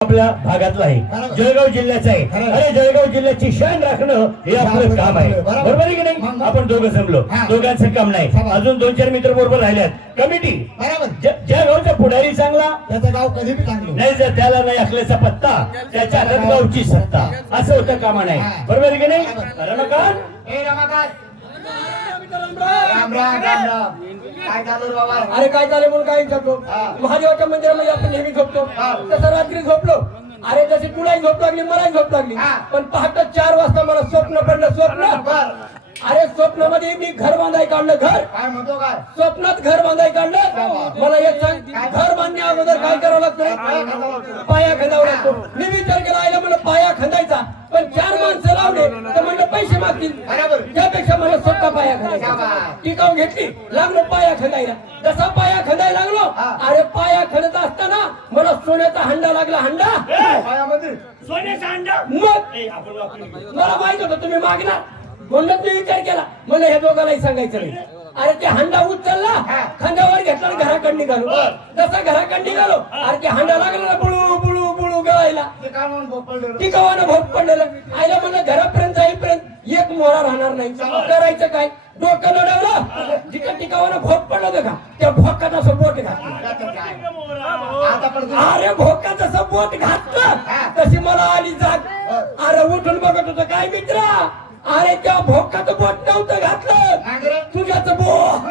आपल्या भागातला आहे. जळगाव जिल्ह्याचा आहे. अरे जळगाव जिल्ह्याची शान राखणं हे आपलं काम आहे. बरोबर. आहे की नाही. आपण दोघं जमलो. दोघांचं काम नाही. अजून दोन चार मित्र बरोबर राहिल्यात. कमिटी. ज्या गावचा पुढारी चांगला त्याचं गाव कधी नाही जर त्याला नाही असल्याचा पत्ता त्याच्या हातात गावची सत्ता. असं होतं कामा नाही. बरोबर आहे की नाही? रमाकांत. काय चालू रे बाबा? अरे काय झालं म्हणून काय झोपलो. महादेवाच्या मंदिरामध्ये आपण नेहमी झोपतो. तसं रात्री झोपलो. अरे जशी तुलाही झोप लागली मलाही झोप लागली. पण पहाटे चार वाजता मला स्वप्न पडलं स्वप्न. अरे स्वप्नामध्ये मी घर बांधाय काढलं घर. काय म्हणतो काय? स्वप्नात घर बांधाय काढलं. मला एक सांग घर बांधण्या अगोदर काय करावं लागतं? पाया खंदावं लागतो. मी विचार केला घेतली. लागलो पाया खंदायला जसा पाया खंदायला लागलो. अरे पाया खंदत असताना मला सोन्याचा हंडा लागला. हंडा? पायामध्ये. सोन्याचा मग. मला माहीत होतं तुम्ही मागणार. म्हणून मी विचार केला. मला हे दोघांनाही सांगायचं नाही. अरे ते हंडा उचलला खांद्यावर घेतला आणि घराकडे निघालो. जसा घराकडे निघालो अरे ते हंडा लागला ना बुळू बुळू बुळू गळायला? टिकावानं भोग पडलेलं. आईला म्हणलं घरापर्यंत जाईपर्यंत एक मोहरा राहणार नाही. करायचं काय? डोकं लढवलं जिथं टिकावानं भोग पडलं होतं का त्या भोकात असं बोट घातलं. अरे भोकात असं बोट घातलं. तशी मला आली जाग. अरे उठून बघत होतं काय मित्र? अरे त्या भोकाचं बोट नव्हतं घातलं? तुझ्याच बोट.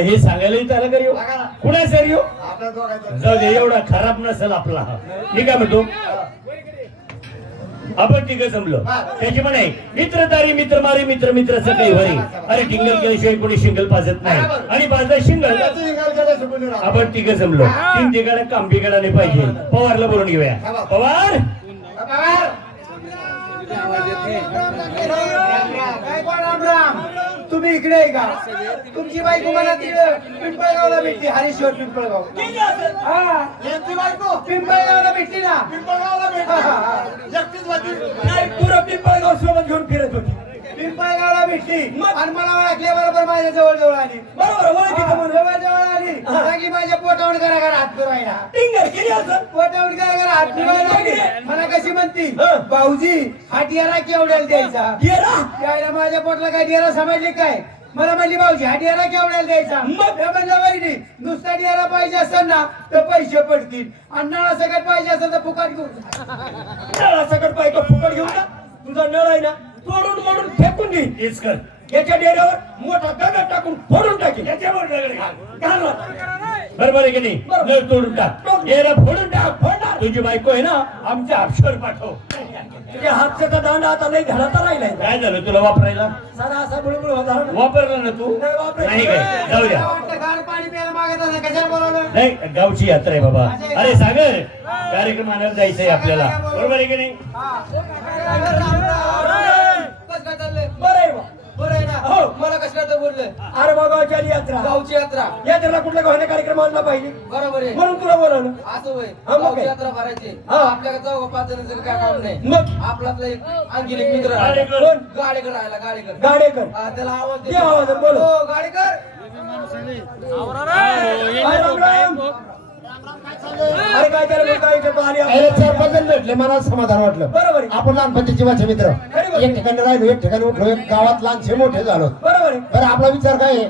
हे. सांगायला त्याला करी. कुणा सर येऊ जाऊ दे एवढा खराब नसेल आपला मी काय म्हणतो? आपण तिघ जमलो. त्याची म्हणे मित्र तारी मित्र मारी मित्र मित्र काही वरी. अरे टिंगल केल्याशिवाय कोणी शिंगल पाजत नाही. आणि पाजला शिंगल. आपण तिघ जमलो. तीन तिघाला काम बिघडाने पाहिजे. पवारला बोलून घेऊया. पवार पवार! राम राम तुम्ही इकडे आहे का? तुमची बायको मला तिकडं पिंपळगावला भेटली. हरीश्वर पिंपळगाव. हा. यांची बायको? पिंपळगावला भेटली ना? भेटली आणि मला ओळखल्या बरोबर माझ्या जवळ जवळ आली. बरोबर म्हणून जवळ जवळ आली. लागली माझ्या पोटावर करा करा हात फिरवायला. टिंगर केली असं? करा करा हात फिरवायला लागली. मला कशी म्हणती भाऊजी हा डियारा केवढ्याला द्यायचा? त्याला माझ्या पोटला काय डियारा समजली काय? मला म्हणली भाऊजी हा डियारा केवढ्याला द्यायचा? मग? म्हणलं वहिनी नुसता डियारा पाहिजे असेल ना तर पैसे पडतील. आणि नळा सगळ्यात पाहिजे असेल तर फुकट घेऊन नळा सगळ्यात पाहिजे फुकट घेऊन तुझा नळ आहे ना? तोडून मोडून फेकून दे हेच कर. याच्या डेऱ्यावर मोठा दगड टाकून फोडून टाकेल त्याच्यावर दगड घाल. बरोबर आहे की नाही? बरोबर. तोडून टाक. येरा फोडून टाक. फोडणार. तुझी बायको आहे ना आमच्या अक्षर पाठव. तुझ्या हातचा दांडा आता नाही घराचा राहिलाय. काय झालं तुला वापरायला? सारा असा बुळबुळ होता. ना. वापरला ना तू? नाही काय? जाऊ द्या. वाटलं गार पाणी प्यायला मागत असेल, कशाला बोलावलं? नाही गावची यात्रा आहे बाबा. अरे सागर कार्यक्रमाला जायचंय आपल्याला. बरोबर आहे की नाही काय चाललंय? बरं आहे बा. बरं आहे ना हो मला कसं काय तर बोललं अरे बाबाची आली यात्रा. गावची यात्रा. यात्रेला कुठल्या गावाने कार्यक्रम आणला पाहिजे? बरोबर आहे. म्हणून तुला बोलवलं. असं होय. हा, मग गावची काय? यात्रा भरायची. हा. आपल्याकडे चौघ पाच जणांचं काय काम नाही. मग? आपल्यातला एक आणखीन एक मित्र गाडेकर. कोण? गाडेकर गाडेकर. गाडेकर. हा, त्याला आवाज दे आवाज, बोल. हो गाडेकर. काय त्याला काय विचारतो आली याला चार पाच जण भेटले मला समाधान वाटलं. बरोबर आहे. आपण लहानपणचे जीवाचे मित्र. खरी गोष्ट. एक ठिकाणी राहिलो एक ठिकाणी उठलो एक गावात लहानसे मोठे झालो. बरोबर आहे. बरं आपला विचार काय आहे?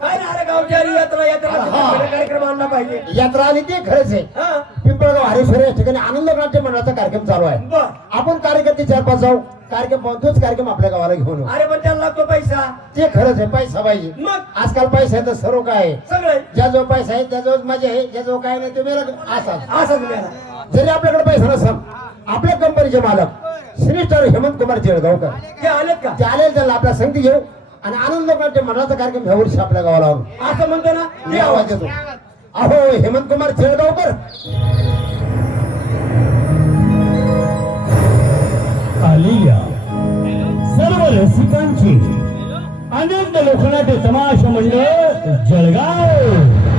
काय ना अरे गावची आली यात्रा यात्रा. हा. कार्यक्रम आणला पाहिजे. यात्रा आली ते खरंच आहे. हा. पिंपळगाव हरेश्वर या ठिकाणी आनंद नाट्य मंडळाचा कार्यक्रम चालू आहे. आपण कार्यकर्ते चार पाच जाऊ. कार्यक्रम तोच कार्यक्रम आपल्या गावाला घेऊन येऊ. अरे पण त्याला लागतो पैसा. ते खरंच आहे पैसा पाहिजे. मग? आजकाल पैसा आहे तर सर्व काय आहे. सगळे? ज्याजवळ पैसा आहे त्याजवळ मजा आहे ज्याजवळ काय नाही ते मेला असाच असंच मिळाला. जरी आपल्याकडे पैसा नसेल आपल्या कंपनीचे मालक श्री स्टार हेमंत कुमार जेळगावकर हे आलेत का? ते आले त्यांना आपल्या संगती घेऊ आणि आनंद मंडळाचा कार्यक्रम ह्या वर्षी आपल्या गावाला आणू. असं म्हणतो ना आवाज येतो अहो हेमंत कुमार जेळगावकर आलेल्या सर्व रसिकांची आनंद लोकनाट्य तमाशा मंडळ जळगाव.